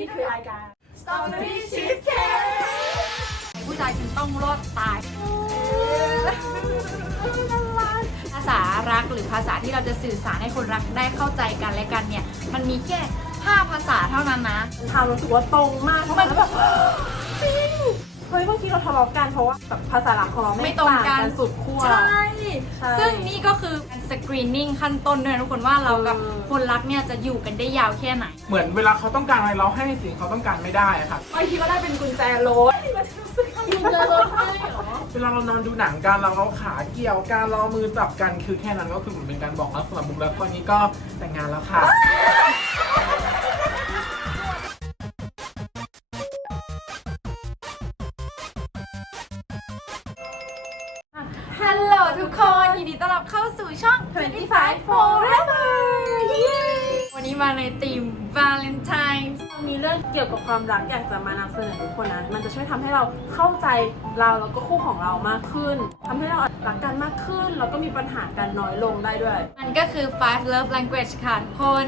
นี่คือรายการ Strawberry Cheesecake ผู้ชายฉันต้องรอดตายภาษารักหรือภาษาที่เราจะสื่อสารให้คนรักได้เข้าใจกันและกันเนี่ย มันมีแค่5ภาษาเท่านั้นนะทำรู้สึกว่าตรงมากเพราะมันแบบจริง เฮ้ยบางทีเราทะเลาะกันเพราะว่าแบบภาษาหลักของเราไม่ไม่ตรงกันสุดขั้ว ใช่ ใช่ซึ่งนี่ก็คือการสกรีนนิ่งขั้นต้นด้วยนะทุกคนว่าเรากับเออ คนรักเนี่ยจะอยู่กันได้ยาวแค่ไหน เหมือนเวลาเขาต้องการอะไรเราให้ในสิ่งเขาต้องการไม่ได้อะค่ะ บางทีก็ได้เป็นกุญแจรถมันจะรู้สึกกุญแจรถให้เหรอ เวลาเรานอนดูหนังกันเราเอาขาเกี่ยวกันเราเอามือจับกันคือแค่นั้นก็คือเหมือนเป็นการบอกรักสำหรับบุมแล้วตอนนี้ก็แต่งงานแล้วค่ะ 25 forever เย้วันนี้มาในธีม Valentine มีเรื่องเกี่ยวกับความรักอยากจะมานำเสนอทุกคนนะ มันจะช่วยทำให้เราเข้าใจเราแล้วก็คู่ของเรามากขึ้นทำให้เรารักกันมากขึ้น แล้วก็มีปัญหากันน้อยลงได้ด้วย มันก็คือ five love language ค่ะทุกคน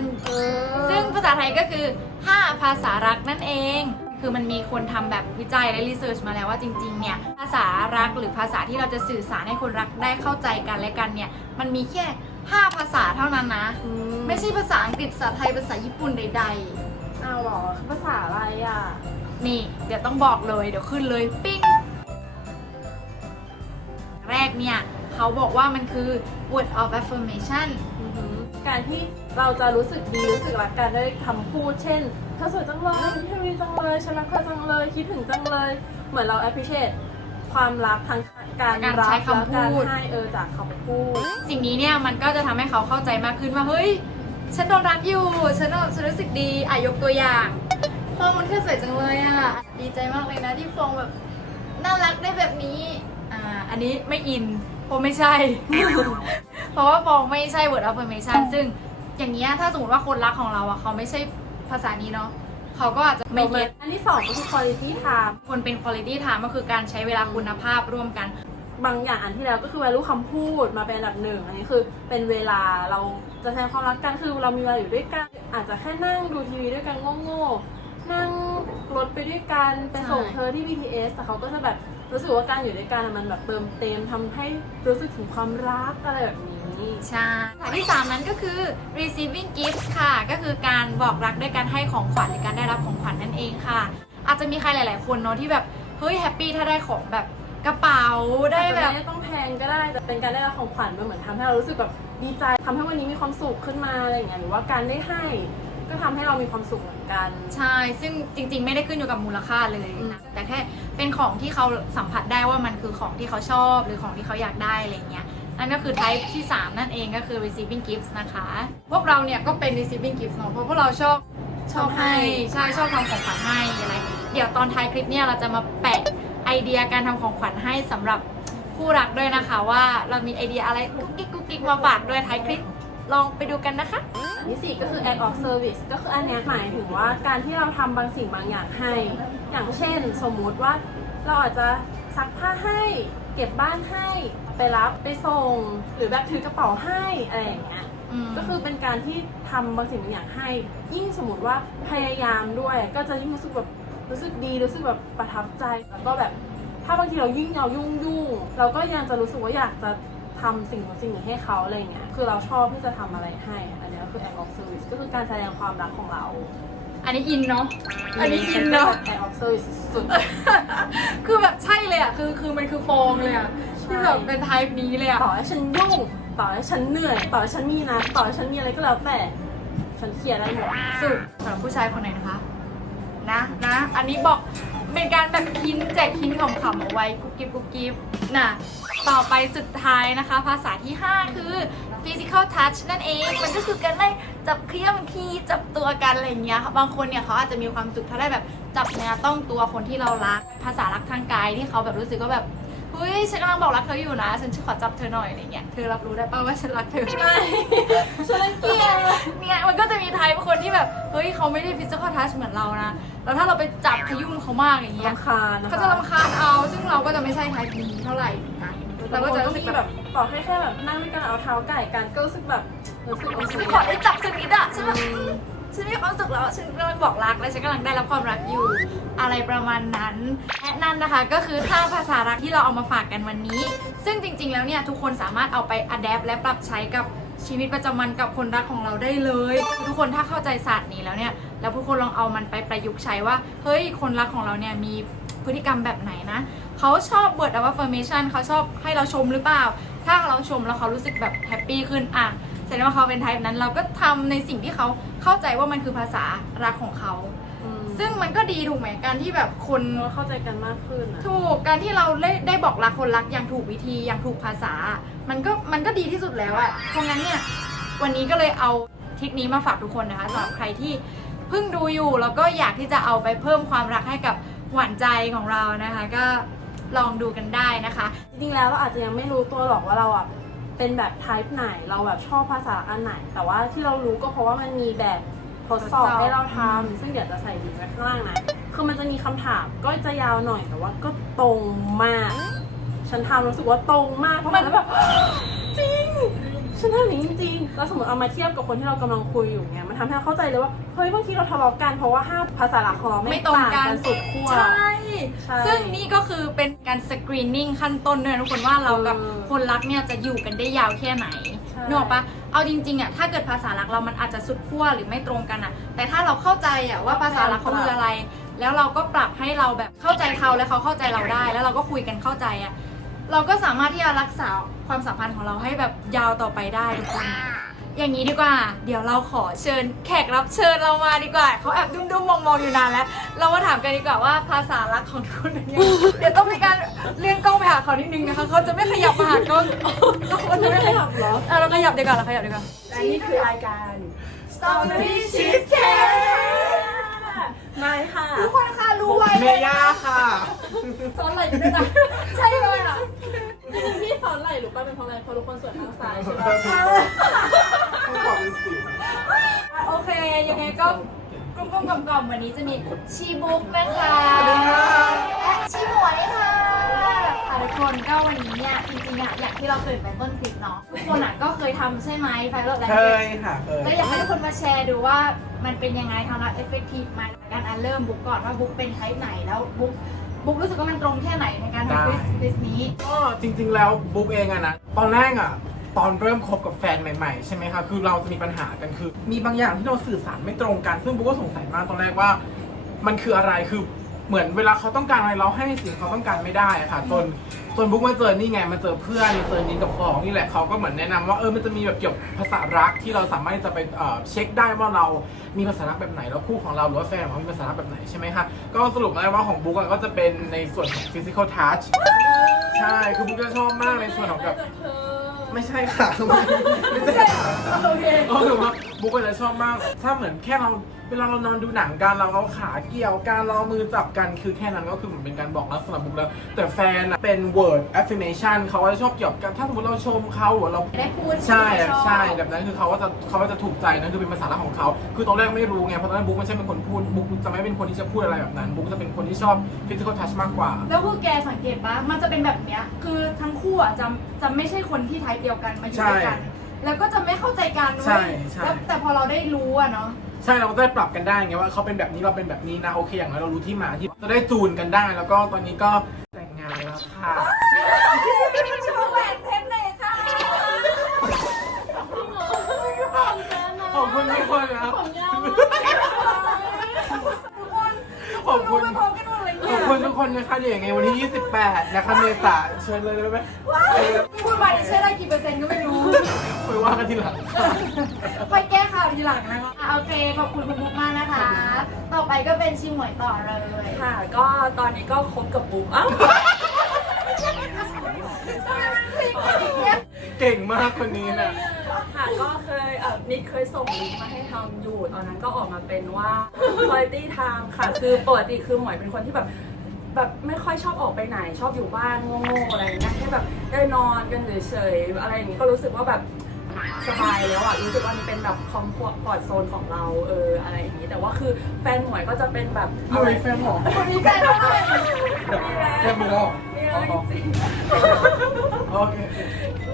ซึ่งภาษาไทยก็คือ 5 ภาษารักนั่นเอง คือมันมีคนทำแบบวิจัยและรีเสิร์ชมาแล้วว่าจริงๆ เนี่ย ภาษารักหรือภาษาที่เราจะสื่อสารให้คนรักได้เข้าใจกันและกันเนี่ย มันมีแค่ 5 ภาษาเท่านั้นนะ ไม่ใช่ภาษาอังกฤษภาษาไทยภาษาญี่ปุ่นใดเอาเหรอภาษาอะไรอะๆนี่ เดี๋ยวต้องบอกเลยเดี๋ยวขึ้นเลยปิ้งแรกเนี่ยเขาบอกว่ามันคือ word of affirmation อือหือการที่เราจะรู้สึกดีรู้สึกรักกันด้วยคำพูดเช่นเธอสวยจังเลยเธอดีจังเลยฉันรักเธอจังเลย คิดถึงจังเลย เหมือนเรา appreciate ความรักทั้งการการรัใช้บคำและการพูด ให้เออจากคำพูด สิ่งนี้เนี่ยมันก็จะทำให้เขาเข้าใจมากขึ้นว่าเฮ้ย ฉันโดนรักอยู่ ฉันโดนฉันรู้สึกดีอะยกตัวอย่างฟองมันคือสวยจังเลยอะ ดีใจมากเลยนะที่ฟองแบบน่ารักได้แบบนี้อ่าอันนี้ไม่อินเพราะไม่ใช่ เพราะว่าฟองไม่ใช่ word affirmation ซึ่งอย่างเงี้ยถ้าสมมติว่าคนรักของเราอะเขาไม่ใช่ ภาษานี้เนาะเขาก็อาจจะไม่เก็ตอันที่สองก็คือ quality time คนเป็น quality time ก็คือการใช้เวลาคุณภาพร่วมกัน บางอย่างอันที่แล้วก็คือ value คำพูดมาเป็นอันดับหนึ่งอันนี้คือเป็นเวลาเราจะแสดงความรักกันคือเรามีเวลาอยู่ด้วยกัน อาจจะแค่นั่งดูทีวีด้วยกันโง่ๆนั่งรถไปด้วยกันไปส่งใช่เธอที่ BTS แต่เขาก็จะแบบรู้สึกว่าการอยู่ด้วยกันอะมันแบบเติมเต็มทำให้รู้สึกถึงความรักอะไรแบบนี้ ใช่ฐานที่ 3 นั้นก็คือ receiving gifts ค่ะ ก็คือการบอกรักด้วยการให้ของขวัญหรือการได้รับของขวัญนั่นเองค่ะ อาจจะมีใครหลาย ๆ คนเนาะที่แบบเฮ้ยแฮปปี้ถ้าได้ของแบบกระเป๋าได้อาจจะแบบไม่ได้ต้องแพงก็ได้แต่เป็นการได้รับของขวัญมันเหมือนทำให้เรารู้สึกแบบดีใจทำให้วันนี้มีความสุขขึ้นมาอะไรอย่างเงี้ยหรือว่าการได้ให้ก็ทำให้เรามีความสุขเหมือนกัน ใช่ ซึ่งจริง ๆ ไม่ได้ขึ้นอยู่กับมูลค่าเลยอืมนะแต่แค่เป็นของที่เขาสัมผัสได้ว่ามันคือของที่เขาชอบ หรือของที่เขาอยากได้อะไรเงี้ย นั่นก็คือ type ที่ 3 นั่นเองก็คือ receiving gifts นะคะ พวกเราเนี่ยก็เป็น receiving gifts เนาะเพราะพวกเราชอบชอบให้ใช่ชอบทำของขวัญให้อะไรเดี๋ยวตอนท้ายคลิปเนี่ยเราจะมาแปะไอเดียการทำของขวัญให้สำหรับคู่รักด้วยนะคะว่าเรามีไอเดียอะไรกุ๊กกิ๊กกุ๊กกิ๊กมาฝากด้วยท้ายคลิปลองไปดูกันนะคะอันที่สี่ก็คือ act of service ก็คืออันเนี้ยหมายถึงว่าการที่เราทำบางสิ่งบางอย่างให้ อย่างเช่น สมมุติว่าเราอาจจะซักผ้าให้ เก็บบ้านให้ไปรับไปส่ง หรือแบบถือกระเป๋าให้อะไรอย่างเงี้ยอืมก็คือเป็นการที่ทำบางสิ่งบางอย่างให้ ยิ่งสมมติว่าพยายามด้วย ก็จะยิ่งรู้สึกแบบรู้สึกดีรู้สึกแบบประทับใจแล้วก็แบบถ้าบางทีเรายิ่งเรายุ่งยุ่งเราก็ยังจะรู้สึกว่าอยากจะทำสิ่งบางสิ่งหนึ่งให้เขาอะไรเงี้ย คือเราชอบที่จะทำอะไรให้ อันเนี้ยคือ act of service ก็คือการแสดงความรักของเรา อันนี้อินเนาะ อันนี้อินเนาะ act of service สุดคือแบบใช่เลยอะ คือคือมันคือโฟมเลยอะที่แบบเป็นไทป์นี้เลยอะ ต่อให้ฉันยุ่ง ต่อให้ฉันเหนื่อย ต่อให้ฉันมีนะ ต่อให้ฉันมีอะไรก็แล้วแต่ ฉันเคลียร์ได้หมด สุดสำหรับผู้ชายคนไหนนะคะ นะนะ อันนี้บอกเป็นการแบบคินแจกคินขำๆเอาไว้กุ๊บกิ๊บกุ๊บกิ๊บน่ะ ต่อไปสุดท้ายนะคะ ภาษาที่ 5 คือ physical touch นั่นเอง มันก็คือการได้จับเคลียมคีจับตัวกันอะไรอย่างเงี้ยค่ะบางคนเนี่ยเขาอาจจะมีความสุขถ้าได้แบบจับเนื้อต้องตัวคนที่เรารัก ภาษารักทางกายที่เขาแบบรู้สึกว่าแบบเฮ้ยฉันกำลังบอกรักเธออยู่นะ ฉันขอจับเธอหน่อยอะไรเงี้ย เธอรับรู้ได้ป่าว่าฉันรักเธอไม่ฉันรังเกียจเนี่ยมันก็จะมีไทป์คนที่แบบ เฮ้ยเขาไม่ได้ฟิสิกอลทัชเหมือนเรานะ แล้วถ้าเราไปจับขยุ่มเขามากอย่างเงี้ยรำคาญนะคะเขาจะรำคาญเอา ซึ่งเราก็จะไม่ใช่ไทป์นี้เท่าไหร่ เหมือนกันเราก็จะรู้สึกมีแบแบบบต่อให้แค่แบบนั่งด้วยกันเอาเท้าไก่กันก็รู้สึกแบบรู้สึกรู้สึฉักนขอได้จับสักนิดอะฉันแบบอืมฉันมีความสุขแล้วฉันกำลังบอกรักและฉันกำลังได้รับความรักอยู่อะไรประมาณนั้นและนั่นนะคะก็คือท่าภาษารักที่เราเอามาฝากกันวันนี้ ซึ่งจริง ๆ แล้วเนี่ยทุกคนสามารถเอาไปอัดแอปและปรับใช้กับชีวิตประจำวันกับคนรักของเราได้เลย ทุกคนถ้าเข้าใจศาสตร์นี้แล้วเนี่ยแล้วทุกคนลองเอามันไปประยุกต์ใช้ว่าเฮ้ยคนรักของเราเนี่ยมี พฤติกรรมแบบไหนนะ เขาชอบ word of affirmation เขาชอบให้เราชมหรือเปล่า ถ้าเราชมแล้วเขารู้สึกแบบแฮปปี้ขึ้นอะแสดงว่าเขาเป็นไทป์นั้น เราก็ทำในสิ่งที่เขาเข้าใจว่ามันคือภาษารักของเขาอืมซึ่งมันก็ดีถูกไหมการที่แบบคนเราเข้าใจกันมากขึ้นอะถูกการที่เราได้ได้บอกรักคนรักอย่างถูกวิธีอย่างถูกภาษา มันก็มันก็ดีที่สุดแล้วอะเพราะงั้นเนี่ยวันนี้ก็เลยเอาทริคนี้มาฝากทุกคนนะคะสำหรับใครที่เพิ่งดูอยู่แล้วก็อยากที่จะเอาไปเพิ่มความรักให้กับ หวานใจของเรานะคะ ก็ลองดูกันได้นะคะ จริงๆแล้วเราอาจจะยังไม่รู้ตัวหรอกว่าเราอะเป็นแบบ type ไหนเราแบบชอบภาษาอันไหน แต่ว่าที่เรารู้ก็เพราะว่ามันมีแบบทดสอบทดสอบให้เราทำซึ่งเดี๋ยวจะใส่ลิงก์ไว้ข้างล่างนะ คือมันจะมีคำถามก็จะยาวหน่อยแต่ว่าก็ตรงมาก ฉันทำรู้สึกว่าตรงมากเพราะมันแล้วแบบจริง ฉันทำอย่างนี้จริงๆแล้วสมมติเอามาเทียบกับคนที่เรากำลังคุยอยู่เนี่ยมันทำให้เราเข้าใจเลยว่า เฮ้ยบางทีเราทะเลาะกันเพราะว่าห้าภาษาหลักของเราไม่ไม่ตรงกันต่าสุดขั้ว ใช่ ใช่ซึ่งนี่ก็คือเป็นการสกรีนนิ่งขั้นต้นด้วยนะทุกคนว่าเรากับเออคนรักเนี่ยจะอยู่กันได้ยาวแค่ไหนใช่ นึกออกปะเอาจริงๆอะถ้าเกิดภาษารักเรามันอาจจะสุดขั้วหรือไม่ตรงกันอะ แต่ถ้าเราเข้าใจอะว่าภาษารักเขาคืออะไร แล้วเราก็ปรับให้เราแบบเข้าใจเขาและเขาเข้าใจเราได้ แล้วเราก็คุยกันเข้าใจอะ เราก็สามารถที่จะรักษา ความสัมพันธ์ของเราให้แบบยาวต่อไปได้ทุกคน อย่างนี้ดีกว่า เดี๋ยวเราขอเชิญ แขกรับเชิญเรามาดีกว่า เขาแอบดุ้มๆมองๆอยู่นานแล้ว เรามาถามกันดีกว่าว่าภาษารักของทุกคนเป็นยังไงเดี๋ยวต้องมีการเลื่อนกล้องไปหาเขานิดนึงนะคะ เขาจะไม่ขยับมาหากล้องเขาจะไม่ขยับเหรออะเราขยับดีกว่าเราขยับดีกว่าและนี่คือรายการ Strawberry Cheesecake ไม่ค่ะ ทุกคนคะรู้ไว้เมย่าค่ะ ซ้อนอะไรกันด้วยนะใช่เลยอะจริงๆ พี่สอนไหลหรือป่ะเป็นเพราะอะไรเพราะทุกคนสวยทางซ้ายใช่ไหมต้องบอกเป็นสีโอเค ยังไงก็กลุ่มๆกล่อมๆวันนี้จะมีชีบุ๊กนะคะสวัสดีค่ะและชีหมวยค่ะค่ะทุกคนก็วันนี้เนี่ยจริงๆอะอย่างที่เราเคยไปต้นคลิปเนาะทุกคนอะก็เคยทำใช่ไหมไฟล์รถแลนเคด์ยค่ะเคยแล้วอยากให้ทุกคนมาแชร์ดูว่ามันเป็นยังไงทำแล้วเอฟเฟกตีฟไหมการอันเริ่มบุ๊กก่อนว่าบุ๊กเป็นไทป์ไหนแล้วบุ๊ก บุ๊กรู้สึกว่ามันตรงแค่ไหนในการทำควิสควิสนี้ ก็จริงๆแล้วบุ๊กเองอะนะตอนแรกอะตอนเริ่มคบกับแฟนใหม่ๆ ใช่ไหมคะคือเราจะมีปัญหากันคือ มีบางอย่างที่เราสื่อสารไม่ตรงกัน ซึ่งบุ๊กก็สงสัยมากตอนแรกว่า มันคืออะไรคือ เหมือนเวลาเขาต้องการอะไรเราให้ในสิ่งเขาต้องการไม่ได้อะค่ะจนจนบุ๊กมาเจอนี่ไงมาเจอเพื่อนมาเจอนินกับฟองนี่แหละเขาก็เหมือนแนะนำว่าเออมันจะมีแบบเกี่ยวกับภาษารักที่เราสามารถที่จะไปเอ่อเช็คได้ว่าเรามีภาษารักแบบไหนแล้วคู่ของเราหรือว่าแฟนของเรามีภาษารักแบบไหนใช่ไหมคะก็สรุปมาได้ว่าของบุ๊กอะก็จะเป็นในส่วนของ physical touch ใช่คือบุ๊กจะชอบมากในส่วนของแบบไม่ใช่ค่ะ ไม่ใช่ค่ะ โอเค ก็คือว่าบุ๊กก็จะชอบมาก ถ้าเหมือนแค่เรา เวลาเรานอนดูหนังกันเราเอาขาเกี่ยวกันเราเอามือจับกันคือแค่นั้นก็คือเหมือนเป็นการบอกรักสำหรับบุ๊กแล้ว แต่แฟนอะเป็น word affirmation เขาก็จะชอบเกี่ยวกับถ้าสมมติเราชมเขาหรือว่าเราได้พูดใช่ที่เราอบใช่แบบนั้นคือเขาก็จะเขาก็จะถูกใจนั่นคือเป็นภาษารักของเขา คือตอนแรกไม่รู้ไงเพราะตอนแรกบุ๊กไม่ใช่เป็นคนพูดบุ๊กจะไม่เป็นคนที่จะพูดอะไรแบบนั้น บุ๊กจะเป็นคนที่ชอบ physical touch มากกว่า แล้วคือแกสังเกตปะมันจะเป็นแบบเนี้ยคือทั้งคู่อะจะจะไม่ใช่คนที่ไทป์เดียวกันมาอยู่ด้วยกันใช่แล้วก็จะไม่เข้าใจกันใช่เว้ยใช่ แล้วแต่พอเราได้รู้อะเนาะ ใช่เราก็จะได้ปรับกันได้ไงว่าเขาเป็นแบบนี้เราเป็นแบบนี้นะโอเคอย่างน้อยเรารู้ที่มาที่จะได้จูนกันได้ แล้วก็ตอนนี้ก็แต่งงานแล้วค่ะ โชว์แหวนเพชรหน่อยค่ะขอบคุณทุกคนนะครับ ผมยาวทุกคนขอบคุณรู้ไปพร้อมกันหมดเลยขเนี่อยบคุณทุกคนนะคะเดี๋ยวยังไงวันที่ 28 นะคะเมษาเชิญเลยได้ไหม เออที่พูดมาเนี่ยเชื่อได้กี่เปอร์เซ็นต์ก็ไม่รู้ ไปว่ากันทีหลังค่ะค่อยแก้ข่าวทีหลังนะคะอะโอเค ขอบคุณคุณมุกมากนะคะ ต่อไปก็เป็นชิมหมวยต่อเลยค่ะ ก็ตอนนี้ก็คบกับบุ๊กอ้าวเก่งมากคนนี้น่ะ ค่ะก็เคยเอ่อนิดเคยส่งลิงก์มาให้ทำอยู่ ตอนนั้นก็ออกมาเป็นว่า quality time ค่ะ คือปกติคือหมวยเป็นคนที่แบบ แบบไม่ค่อยชอบออกไปไหน ชอบอยู่บ้านโง่ๆอะไรอย่างเงี้ยแค่แบบได้นอนกันเฉยๆอะไรอย่างงี้ก็รู้สึกว่าแบบสบายแล้วอะรู้สึกว่ามันเป็นแบบคอมฟอร์ตพอร์ตโซนของเราเอออะไรอย่างงี้แต่ว่าคือแฟนหมวยก็จะเป็นแบบเอาไว้แฟนหรอคนนี้แฟนเท่าไหร่แฟนมือแล้วมีอะไรจริงโอเค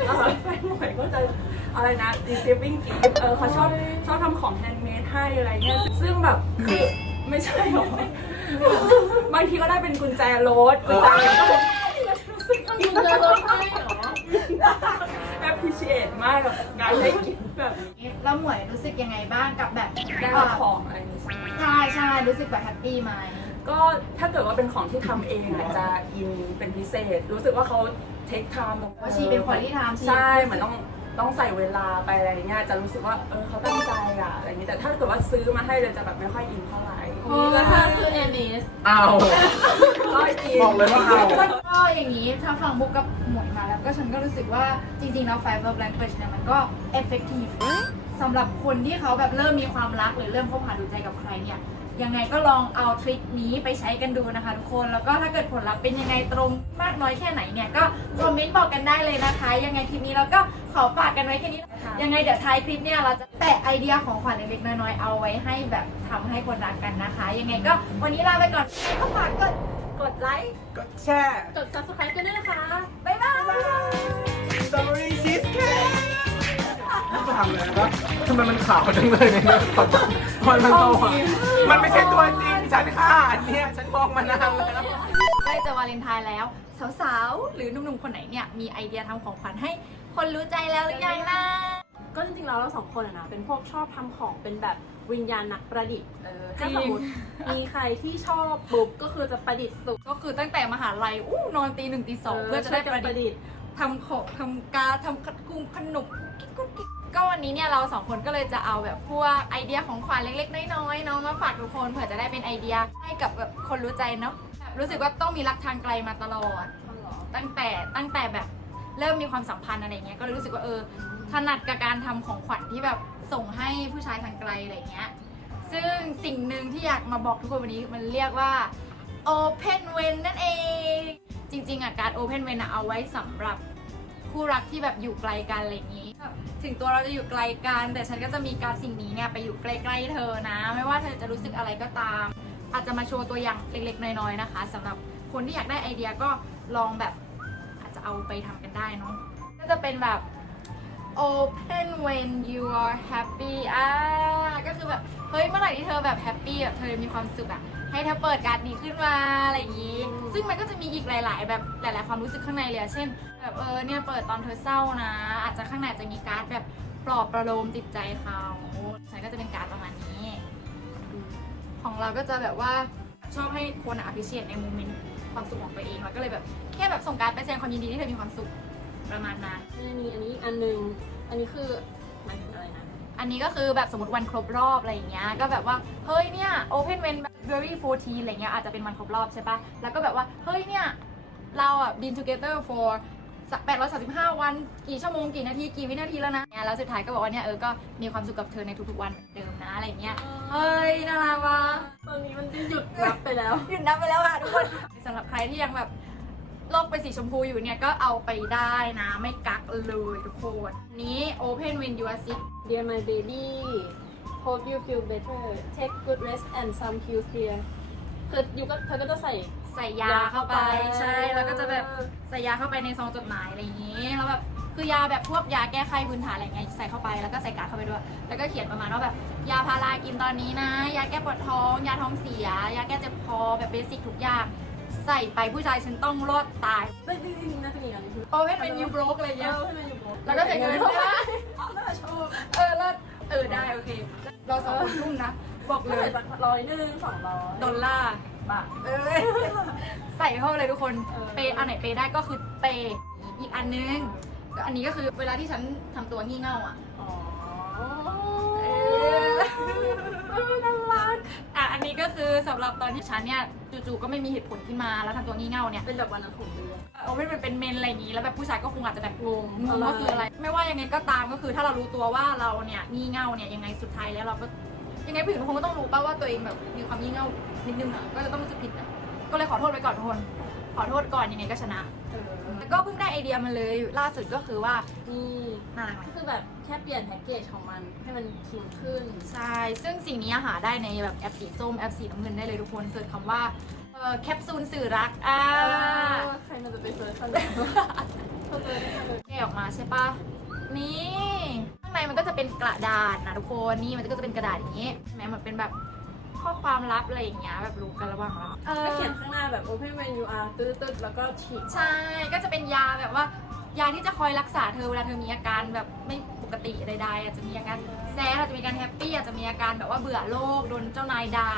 เออแฟนหมวยก็จะอะไรนะ receiving gift เออเขาชอบชอบทำของแฮนด์เมดให้อะไรเงี้ยซึ่งแบบคือไม่ใช่หรอ บางทีก็ได้เป็นกุญแจรถกุญแจรถคุณจะลดให้เหรอ appreciate มากกับการได้กิฟต์แบบแล้วหมวยรู้สึกยังไงบ้างกับแบบได้รับของอะไรอย่างงี้ใช่ไหม ใช่ใช่รู้สึกแบบแฮปปี้ไหม ก็ถ้าเกิดว่าเป็นของที่ทำเองอะจะอินเป็นพิเศษ รู้สึกว่าเขาเทคไทม์ว่าชีเป็นคนที่ทำชี ใช่เหมือนต้องต้องใส่เวลาไปอะไรเงี้ยจะรู้สึกว่าเออเขาตั้งใจอะอะไรอย่างงี้แต่ถ้าเกิดว่าซื้อมาให้เลยจะแบบไม่ค่อยอินเท่าไหร่ แล้วถ้าคือเอนิสเอาก็อินบอกเลยว่าเอาก็อย่างนี้ถ้าฟังบุ๊กกับหมวยมาแล้วก็ฉันก็รู้สึกว่าจริงๆแล้ว five love language เนี่ยมันก็ effective สำหรับคนที่เขาแบบเริ่มมีความรักหรือเริ่มคบหาดูใจกับใครเนี่ยยังไงก็ลองเอาทริคนี้ไปใช้กันดูนะคะทุกคนแล้วก็ถ้าเกิดผลลัพธ์เป็นยังไงตรงมากน้อยแค่ไหนเนี่ยก็คอมเมนต์บอกกันได้เลยนะคะ ยังไงคลิปนี้เราก็ขอฝากกันไว้แค่นี้ยังไงเดี๋ยวท้ายคลิปเนี่ยเราจะแตะไอเดียของขวัญเล็กๆน้อยๆเอาไว้ให้แบบทำให้คนรักกันนะคะ ยังไงก็วันนี้ลาไปก่อนก็ฝากกดกดไลค์ก็แช่กด subscribe กันด้วยนะคะบ๊ายบายส ทำเลยนะทำไมมันขาวจังเลยในเรื่องตอนตอนมันโตอะมันไม่ใช่ตัวจริงฉันค่ะอันเนี้ยฉันมองมานานแล้วใกล้จะวาเลนไทน์แล้ว สาวๆ หรือหนุ่มๆ คนไหนเนี่ย มีไอเดียทำของขวัญให้คนรู้ใจแล้วหรือยังนะก็จริงๆแล้วเราสองคนอะนะเป็นพวกชอบทำของเป็นแบบวิญญาณนักประดิษฐ์เออถ้าสมมติมีใครที่ชอบปุ๊บก็คือจะประดิษฐ์สุดก็คือตั้งแต่มหาลัยอู้นอนตีหนึ่งตีสองเพื่อจะได้ประดิษฐ์ทำของทำการดทำขนมขนมกุ๊กกิ๊กก็็วันนี้เนี่ยเราสองคนก็เลยจะเอาแบบพวกไอเดียของขวัญเล็กๆน้อยๆเนาะมาฝากทุกคนเผื่อจะได้เป็นไอเดียให้กับแบบคนรู้ใจเนาะแบบรู้สึกว่าต้องมีรักทางไกลมาตลอด ตั้งแต่ตั้งแต่แบบเริ่มมีความสัมพันธ์อะไรเงี้ยก็เลยรู้สึกว่าเออถนัดกับการทำของขวัญที่แบบส่งให้ผู้ชายทางไกลอะไรเงี้ยซึ่งสิ่งหนึ่งที่อยากมาบอกทุกคนวันนี้มันเรียกว่า Open w e n นั่นเอง จริงๆอะการ Open w e n อะเอาไว้สำหรับ คู่รักที่แบบอยู่ไกลกันอะไรอย่างนี้แบบถึงตัวเราจะอยู่ไกลกัน แต่ฉันก็จะมีการสิ่งนี้เนี่ยไปอยู่ใกล้ๆเธอนะ ไม่ว่าเธอจะรู้สึกอะไรก็ตาม อาจจะมาโชว์ตัวอย่างเล็กๆน้อยๆนะคะสำหรับคนที่อยากได้ไอเดียก็ลองแบบอาจจะเอาไปทำกันได้เนาะก็จะเป็นแบบ open when you are happy อ่าก็คือแบบ เฮ้ย เมื่อไหร่ที่เธอแบบแฮปปี้แบบเธอมีความสุขอะ ให้เธอเปิดการ์ดนี้ขึ้นมาอะไรอย่างนี้ ซึ่งมันก็จะมีอีกหลาย ๆ แบบหลาย ๆ ความรู้สึกข้างในเลยอะเช่น แบบเออเนี่ยเปิดตอนเธอเศร้านะ อาจจะข้างในจะมีการ์ดแบบปลอบประโลมจิตใจเขาฉันก็จะเป็นการ์ดประมาณนี้ ของเราก็จะแบบว่าชอบให้คนอภิเชษในโมเมนต์ความสุขของตัวเองแล้วก็เลยแบบแค่แบบส่งการดไปแสดงความยินดีที่เธอมีความสุขประมาณนั้นนี่มีอันนี้อีกอันหนึง อันนี้คือ อะไรนะอันนี้ก็คือแบบสมมติวันครบรอบอะไรอย่างเงี้ย ก็แบบว่า เฮ้ยเนี่ย Open w e n very 14อะไรเงี้ย อาจจะเป็นวันครบรอบใช่ปะแล้วก็แบบว่า เฮ้ยเนี่ย เราอะ been together for 835 วัน กี่ชั่วโมง กี่นาที กี่วินาทีแล้วนะเนี่ยแล้วสุดท้ายก็บอกว่าเนี่ยเออ ก็มีความสุขกับเธอในทุกๆวันเหมือนเดิมนะอะไรเงี้ย เฮ้ยน่ารักวะตอนนี้มันได้หยุดรับไปแล้ว หยุดนับไปแล้วค่ะทุกคนสำหรับใครที่ยังแบบ โลกเป็นสีชมพูอยู่เนี่ยก็เอาไปได้นะ ไม่กักเลยทุกคนนี้ Open when you are sick Dear my baby hope you feel better take good rest and some pills here คืออยู่ก็เธอก็จะใส่ใส่ยาเข้าไปยาเข้าไปใช่แล้วก็จะแบบใส่ยาเข้าไปในซองจดหมายอะไรอย่างนี้แล้วแบบคือยาแบบพวกยาแก้ไขพื้นฐานอะไรเงี้ยใส่เข้าไปแล้วก็ใส่การ์ดเข้าไปด้วย แล้วก็เขียนประมาณว่าแบบยาพารากินตอนนี้นะ ยาแก้ปวดท้อง ยาท้องเสีย ยาแก้เจ็บคอแบบเบสิกทุกอย่าง ใส่ไปผู้ชายฉันต้องรอดตายไม่จริงๆน่าจะมีอันนี้คือโอเว่นเป็นยูโบรกอะไรเยเงี้ยอะให้มันอยู่บนแล้วก็ใส่เงินเข้าไปน่าชอบเออแล้วเออได้โอเค เราสองคนรุ่งนะ บอกเลเลยยสักร้อยหนึ่งสองร้อยดอลลาร์บาทเออใส่เข้าไปเลยทุกคนเออเปย์อันไหนเปย์ได้ก็คือเปย์อีกอันนึงก็อันนี้ก็คือเวลาที่ฉันทำตัวงี่เง่าอะอ๋อเออน่า รักอะอันนี้ก็คือสำหรับตอนที่ฉันเนี่ยจู่ๆก็ไม่มีเหตุผลขึ้นมาแล้วทำตัวงี่เง่าเนี่ย เป็นแบบวันนั้นของเดือน โอ้เป็นเป็นเมนอะไรอย่างนี้แล้วแบบผู้ชายก็คงอาจจะแบบงงงงอะไรว่าคืออะไร ไม่ว่ายังไงก็ตามก็คือถ้าเรารู้ตัวว่าเราเนี่ยงี่เง่าเนี่ยยังไงสุดท้ายแล้วเราก็ยังไงผู้หญิงทุกคนก็ต้องรู้ป่ะว่าตัวเองแบบมีความงี่เง่านิดนึงอะก็จะต้องรู้สึกผิดอะก็เลยขอโทษไปก่อนทุกคน ขอโทษก่อนยังไงก็ชนะเออแล้วก็เพิ่งได้ไอเดียมาเลยล่าสุดก็คือว่านี่น่ารักไหมก็คือแบบแค่เปลี่ยนแพ็กเกจของมันให้มันคิมขึ้น ใช่ ซึ่งสิ่งนี้หาได้ในแบบแอปสีส้มแอปสีน้ำเงินได้เลยทุกคนเสิร์ชคำว่าเอ่อแคปซูลสื่อรักอ่าใครมันจะไปเซิร์ชขนาดนั้นเข้าใจได้เลยแกะออกมาใช่ปะนี่ในมันก็จะเป็นกระดาษนะทุกคนนี่มันก็จะเป็นกระดาษอย่างนี้แม้เหมือนเป็นแบบ ข้อความลับอะไรอย่างเงี้ยแบบรู้กันระหว่างเราเออก็เขียนข้างหน้าแบบ open when you are ตืดๆแล้วก็ฉีกใช่ก็จะเป็นยาแบบว่า ยาที่จะคอยรักษาเธอเวลาเธอมีอาการแบบไม่ปกติใดๆอาจจะมีอาการแซดอาจจะมีอาการแฮปปี้อาจจะมีอาการแบบว่าเบื่อโลกโดนเจ้านายด่า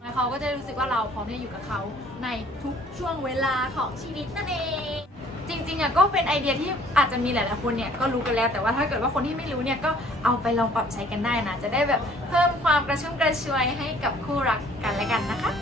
แล้วเขาก็จะรู้สึกว่าเราพร้อมที่จะอยู่กับเขาในทุกช่วงเวลาของชีวิตนั่นเอง จริงๆอะก็เป็นไอเดียที่อาจจะมีหลายๆคนเนี่ยก็รู้กันแล้ว แต่ว่าถ้าเกิดว่าคนที่ไม่รู้เนี่ยก็เอาไปลองปรับใช้กันได้นะ จะได้แบบเพิ่มความกระชุ่มกระชวยให้กับคู่รักกันและกันนะคะ